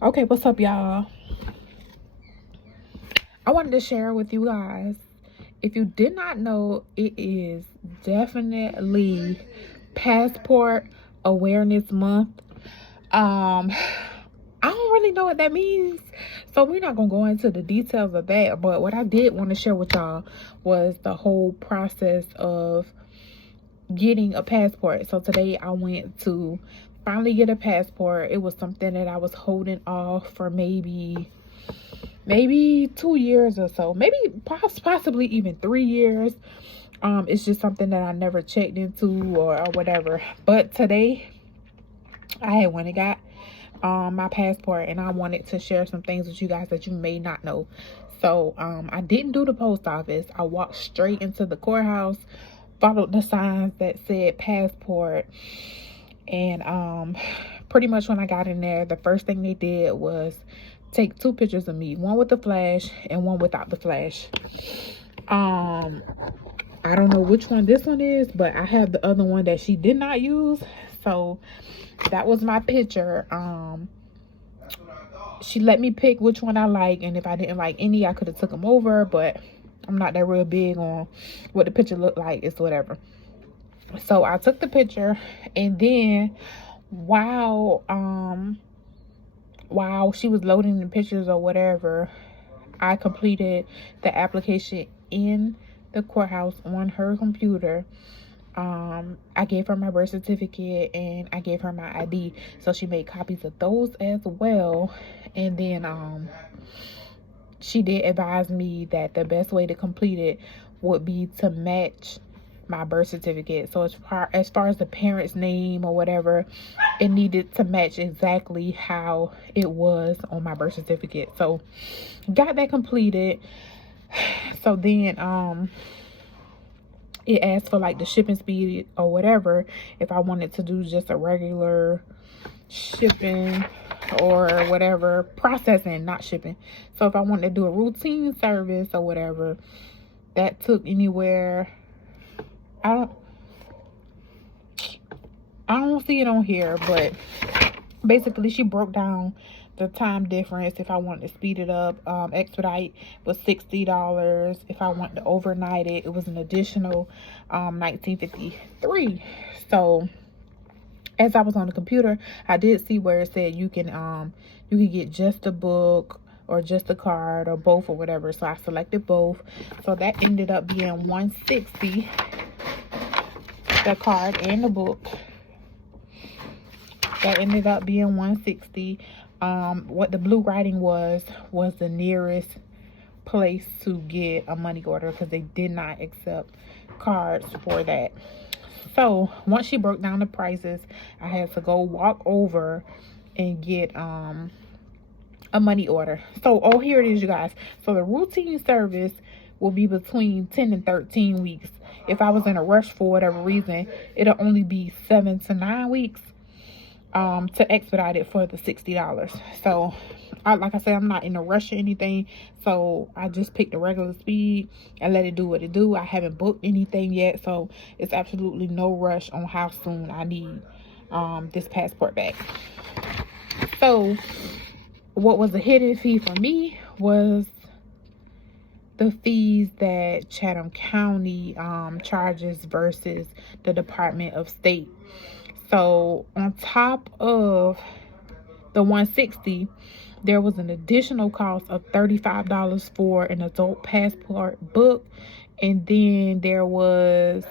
Okay, what's up, y'all? I wanted to share with you guys. If you did not know, it is definitely Passport Awareness Month. I don't really know what that means, so we're not gonna go into the details of that. But what I did want to share with y'all was the whole process of getting a passport. So today I went to finally get a passport. It was something that I was holding off for maybe 2 years or so, maybe possibly even 3 years. It's just something that I never checked into or whatever. But today I had went and got my passport, and I wanted to share some things with you guys that you may not know. So I didn't do the post office. I walked straight into the courthouse, followed the signs that said passport, and pretty much when I got in there, the first thing they did was take two pictures of me, one with the flash and one without the flash. I don't know which one this one is, but I have the other one that she did not use. So that was my picture. She let me pick which one I like, and if I didn't like any, I could have took them over, but I'm not that real big on what the picture looked like. It's whatever. So I took the picture, and then while she was loading the pictures or whatever, I completed the application in the courthouse on her computer. I gave her my birth certificate and I gave her my ID, so she made copies of those as well. And then she did advise me that the best way to complete it would be to match my birth certificate. So as far as the parent's name or whatever, it needed to match exactly how it was on my birth certificate. So got that completed. So then it asked for like the shipping speed or whatever, if I wanted to do just a regular shipping or whatever, processing, not shipping. So if I wanted to do a routine service or whatever, that took anywhere, I don't see it on here, but basically she broke down the time difference. If I wanted to speed it up, expedite was $60. If I wanted to overnight it, it was an additional $19.53. So as I was on the computer, I did see where it said you can get just a book or just a card or both or whatever. So I selected both. So that ended up being $160, the card and the book. That ended up being $160. What the blue writing was the nearest place to get a money order, because they did not accept cards for that. So once she broke down the prices, I had to go walk over and get a money order. So here it is, you guys. So the routine service will be between 10 and 13 weeks. If I was in a rush for whatever reason, it'll only be 7 to 9 weeks to expedite it for the $60. So like I said, I'm not in a rush or anything, so I just picked the regular speed and let it do what it do. I haven't booked anything yet, so it's absolutely no rush on how soon I need this passport back. So what was a hidden fee for me was the fees that Chatham County charges versus the Department of State. So on top of the $160, there was an additional cost of $35 for an adult passport book, and then there was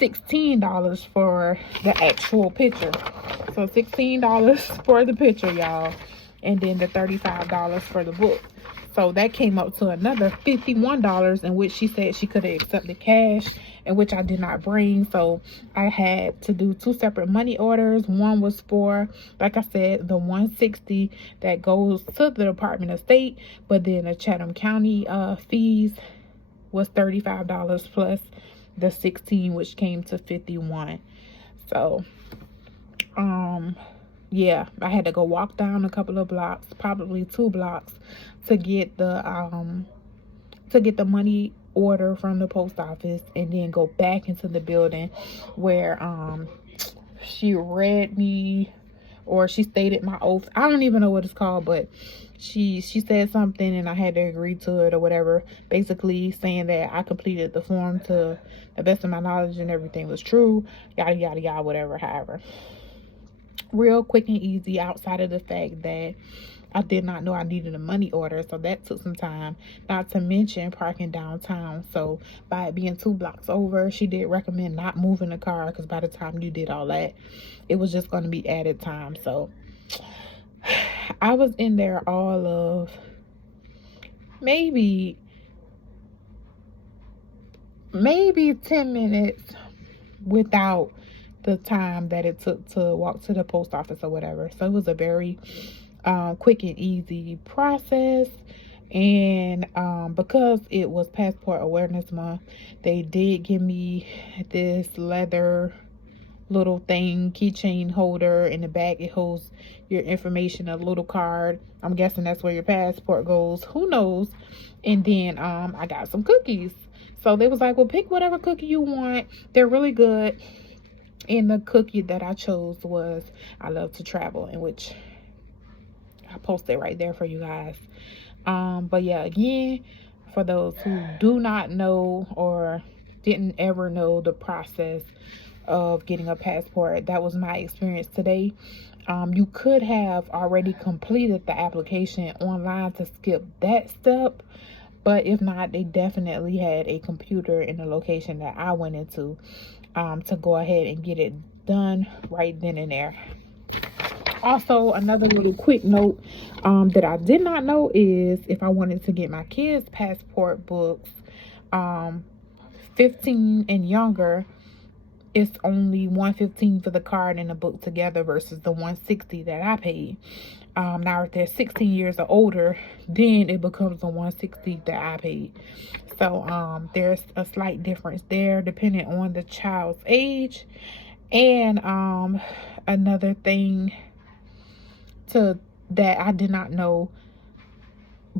$16 for the actual picture. So $16 for the picture, y'all, and then the $35 for the book. So that came up to another $51, in which she said she could have accepted cash, in which I did not bring. So I had to do two separate money orders. One was for, like I said, the $160 that goes to the Department of State, but then the Chatham County fees was $35 plus the $16, which came to $51. So yeah, I had to go walk down a couple of blocks, probably 2 blocks, to get the money order from the post office, and then go back into the building where she read me or she stated my oath. I don't even know what it's called, but she said something and I had to agree to it or whatever, basically saying that I completed the form to the best of my knowledge and everything was true, yada yada yada, whatever. However, real quick and easy, outside of the fact that I did not know I needed a money order, so that took some time, not to mention parking downtown. So by it being 2 blocks over, she did recommend not moving the car, because by the time you did all that, it was just going to be added time. So I was in there all of maybe 10 minutes without the time that it took to walk to the post office or whatever. So it was a very quick and easy process. And because it was Passport Awareness Month, they did give me this leather little thing, keychain holder. In the back it holds your information, a little card. I'm guessing that's where your passport goes, who knows. And then I got some cookies. So they was like, well, pick whatever cookie you want, they're really good. And the cookie that I chose was I Love to Travel, in which I posted right there for you guys. But yeah, again, for those who do not know or didn't ever know the process of getting a passport, that was my experience today. You could have already completed the application online to skip that step, but if not, they definitely had a computer in the location that I went into to go ahead and get it done right then and there. Also, another little quick note that I did not know is if I wanted to get my kids passport books 15 and younger, it's only $115 for the card and the book together versus the $160 that I paid. Now if they're 16 years or older, then it becomes the $160 that I paid. So there's a slight difference there depending on the child's age. And another thing that I did not know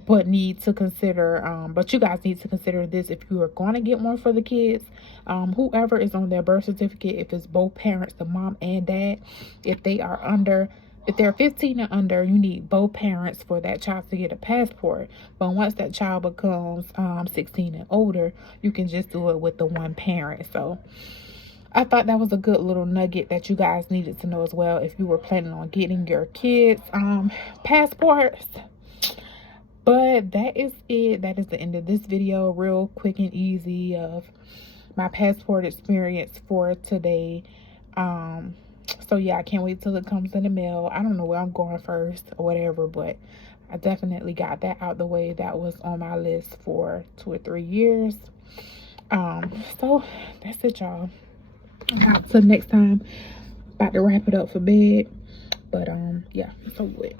but need to consider, but you guys need to consider this if you are going to get one for the kids. Whoever is on their birth certificate, if it's both parents, the mom and dad, if they're 15 and under, you need both parents for that child to get a passport. But once that child becomes 16 and older, you can just do it with the one parent. So I thought that was a good little nugget that you guys needed to know as well if you were planning on getting your kids passports. But that is it. That is the end of this video. Real quick and easy of my passport experience for today. So yeah, I can't wait till it comes in the mail. I don't know where I'm going first or whatever, but I definitely got that out the way. That was on my list for 2 or 3 years. So that's it, y'all. Until next time, about to wrap it up for bed. But yeah, so good.